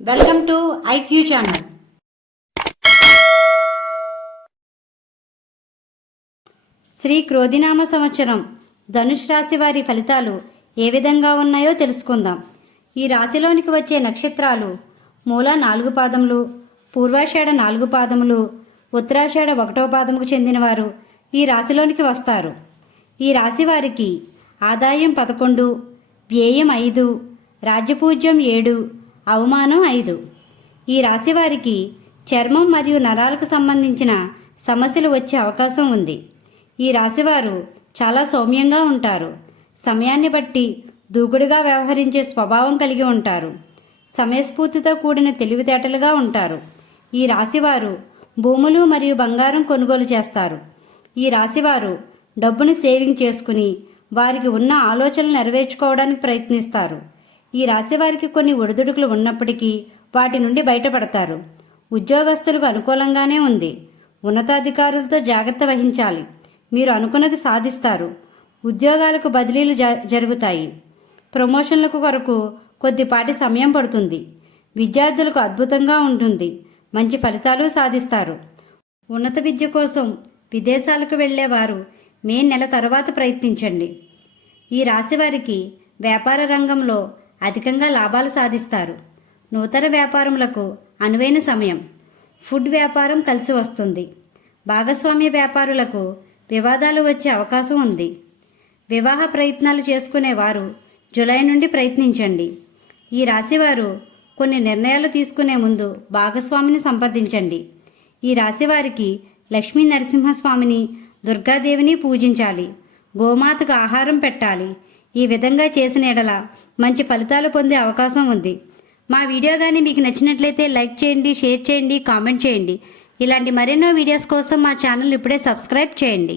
Welcome to IQ channel. Shri క్రోధినామ సంవత్సరం ధనుష్ రాశి వారి ఫలితాలు ఏ విధంగా ఉన్నాయో తెలుసుకుందాం. ఈ రాశిలోనికి వచ్చే నక్షత్రాలు మూల నాలుగు పాదములు పూర్వాషాఢ నాలుగు పాదములు ఉత్తరాషాఢ ఒకటో పాదముకు చెందినవారు ఈ రాశిలోనికి వస్తారు. ఈ రాశి వారికి ఆదాయం పదకొండు వ్యయం ఐదు రాజ్యపూజ్యం ఏడు అవమానం ఐదు. ఈ రాశి వారికి చర్మం మరియు నరాలకు సంబంధించిన సమస్యలు వచ్చే అవకాశం ఉంది. ఈ రాశివారు చాలా సౌమ్యంగా ఉంటారు. సమయాన్ని బట్టి దూకుడుగా వ్యవహరించే స్వభావం కలిగి ఉంటారు. సమయస్ఫూర్తితో కూడిన తెలివితేటలుగా ఉంటారు. ఈ రాశివారు భూములు మరియు బంగారం కొనుగోలు చేస్తారు. ఈ రాశివారు డబ్బును సేవింగ్ చేసుకుని వారికి ఉన్న ఆలోచనలు నెరవేర్చుకోవడానికి ప్రయత్నిస్తారు. ఈ రాశి వారికి కొన్ని ఒడిదుడుకులు ఉన్నప్పటికీ వాటి నుండి బయటపడతారు. ఉద్యోగస్తులకు అనుకూలంగానే ఉంది. ఉన్నతాధికారులతో జాగ్రత్త వహించాలి. మీరు అనుకున్నది సాధిస్తారు. ఉద్యోగాలకు బదిలీలు జ- జరుగుతాయి. ప్రమోషన్లకు కొరకు కొద్దిపాటి సమయం పడుతుంది. విద్యార్థులకు అద్భుతంగా ఉంటుంది. మంచి ఫలితాలు సాధిస్తారు. ఉన్నత విద్య కోసం విదేశాలకు వెళ్ళేవారు మే నెల తర్వాత ప్రయత్నించండి. ఈ రాశి వారికి వ్యాపార రంగంలో అధికంగా లాభాలు సాధిస్తారు. నూతన వ్యాపారములకు అనువైన సమయం. ఫుడ్ వ్యాపారం కలిసి వస్తుంది. భాగస్వామ్య వ్యాపారులకు వివాదాలు వచ్చే అవకాశం ఉంది. వివాహ ప్రయత్నాలు చేసుకునేవారు జులై నుండి ప్రయత్నించండి. ఈ రాశివారు కొన్ని నిర్ణయాలు తీసుకునే ముందు భాగస్వామిని సంప్రదించండి. ఈ రాశివారికి లక్ష్మీ నరసింహస్వామిని దుర్గాదేవిని పూజించాలి. గోమాతకు ఆహారం పెట్టాలి. ఈ విధంగా చేసిన ఎడల మంచి ఫలితాలు పొందే అవకాశం ఉంది. మా వీడియో కానీ మీకు నచ్చినట్లయితే లైక్ చేయండి షేర్ చేయండి కామెంట్ చేయండి. ఇలాంటి మరెన్నో వీడియోస్ కోసం మా ఛానల్ ఇప్పుడే సబ్స్క్రైబ్ చేయండి.